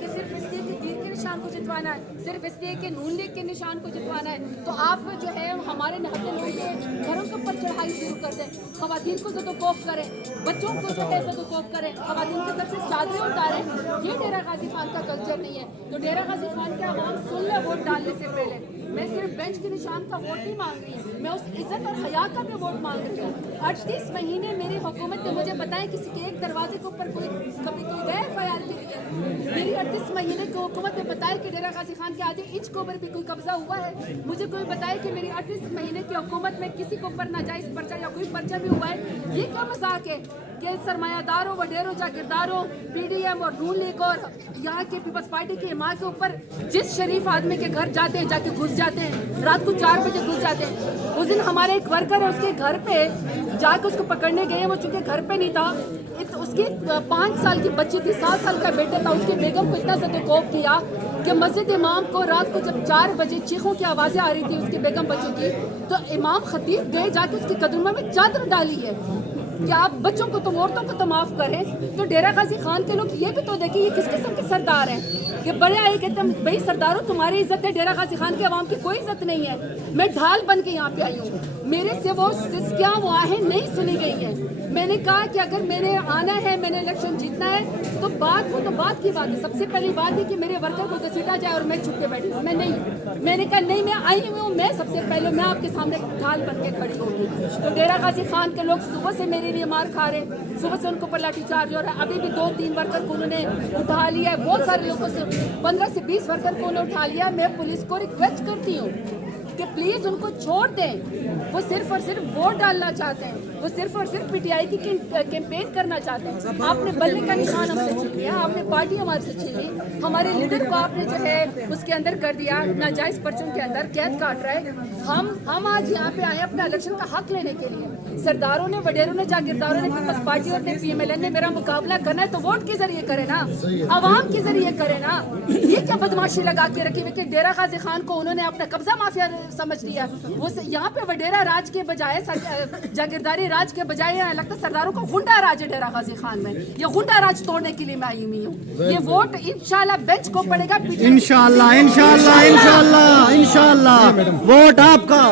کہ صرف اس لیے کہ دین کے نشان کو جتوانا ہے، صرف اس لیے کہ نون لیگ کے نشان کو جتوانا ہے، تو آپ جو ہے ہمارے نہتے لوگ کے گھروں کے اوپر چڑھائی شروع کر دیں، خواتین کو زد و کوف کریں، بچوں کو جو ہے زد و کوف کریں، خواتین کے سر سے چادریں اتاریں. یہ ڈیرہ غازی خان کا کلچر نہیں ہے. تو ڈیرہ غازی خان کے عوام سن لے ووٹ ڈالنے سے پہلے، میں صرف بینچ کے نشان کا ووٹ نہیں مانگ رہی ہوں، میں اس عزت اور حیا کا بھی ووٹ مانگ رہی ہوں. 38 مہینے میری حکومت نے مجھے بتائیں کسی کے ایک دروازے کے اوپر کبھی کوئی گئے FIR کے لیے؟ میری 38 مہینے کی حکومت نے بتایا کہ ڈیرہ غازی خان کے آدھے انچ کے اوپر بھی کوئی قبضہ ہوا ہے؟ مجھے کوئی بتائے کہ میری 38 مہینے کی حکومت میں کسی کے اوپر ناجائز پرچہ یا کوئی پرچہ بھی ہوا ہے؟ یہ کیا مذاق ہے کہ سرمایہ داروں وڈیروں جاگیرداروں PDM اور نون لیگ اور یہاں کے پیپلز پارٹی کے امام کے اوپر جس شریف آدمی کے گھر جاتے ہیں جا کے گھس جاتے ہیں، رات کو 4 بجے گھس جاتے ہیں. اس دن ہمارے ایک ورکر ہے، اس کے گھر پہ جا کے اس کو پکڑنے گئے، وہ چونکہ گھر پہ نہیں تھا، اس کی 5 سال کی بچی تھی، 7 سال کا بیٹا تھا، اس کی بیگم کو اتنا زد و کوف کیا کہ مسجد امام کو رات کو جب 4 بجے چیخوں کی آوازیں آ رہی تھی اس کی بیگم بچوں کی، تو امام خطیب گئے جا کے اس کے قدموں میں چادر ڈالی ہے کہ آپ بچوں کو تو عورتوں کو تو معاف کریں. تو ڈیرہ غازی خان کے لوگ یہ بھی تو دیکھیں یہ کس قسم کے سردار ہیں کہ بڑے آئے کہ تم بھائی سرداروں تمہاری عزت ہے، ڈیرہ غازی خان کے عوام کی کوئی عزت نہیں ہے. میں ڈھال بن کے یہاں پہ آئی ہوں، میرے سے وہ کیا وہ آہیں نہیں سنی گئی ہیں. میں نے کہا کہ اگر میں نے آنا ہے، میں نے الیکشن جیتنا ہے تو بات وہ تو بات کی بات ہے. سب سے پہلی بات ہے کہ میرے ورکر کو گھسیٹا جائے اور میں چھپ کے بیٹھی ہوں. میں نے کہا نہیں، میں آئی ہوئی ہوں، میں سب سے پہلے میں آپ کے سامنے ڈھال بن کے کھڑی ہوں. تو ڈیرہ غازی خان کے لوگ صبح سے میرے لیے مار کھا رہے ہیں، صبح سے ان کو پر لاٹھی چارج ہو رہا ہے. ابھی بھی 2-3 ورکر کو انہوں نے اٹھا لیا ہے، بہت سارے لوگوں سے 15 سے 20 ورکر کو انہوں نے اٹھا لیا. میں پولیس کو ریکویسٹ کرتی ہوں کہ پلیز ان کو چھوڑ دیں. وہ صرف اور صرف ووٹ ڈالنا چاہتے ہیں، وہ صرف اور صرف PTI کی کیمپین کرنا چاہتے ہیں. آپ نے بلے کا نشان ہم سے چھین لیا، آپ نے پارٹی ہمارے سے چھین لی، ہمارے لیڈر کو آپ نے جو ہے اس کے اندر کر دیا ناجائز پرچوں کے اندر قید کاٹ رہا ہے. ہم آج یہاں پہ آئے اپنا الیکشن کا حق لینے کے لیے. سرداروں نے وڈیروں نے جاگیرداروں نے پیپلز پارٹی اور PMLN نے میرا مقابلہ کرنا ہے تو ووٹ کے ذریعے کرے نا، عوام کے ذریعے کرے نا. یہ کیا بدماشی لگا کے رکھی ہوئی کہ ڈیرہ غازی خان کو انہوں نے اپنا قبضہ مافیا سمجھ لیا. وہ یہاں پہ وڈیرا راج کے بجائے جاگیرداری راج کے بجائے لگتا ہے سرداروں کو غنڈا راج ہے ڈیرہ غازی خان میں. یہ غنڈا راج توڑنے کے لیے میں آئی ہوئی ہوں. یہ ووٹ انشاءاللہ بینچ کو پڑے گا. انشاءاللہ انشاءاللہ انشاءاللہ انشاءاللہ ووٹ آپ کا.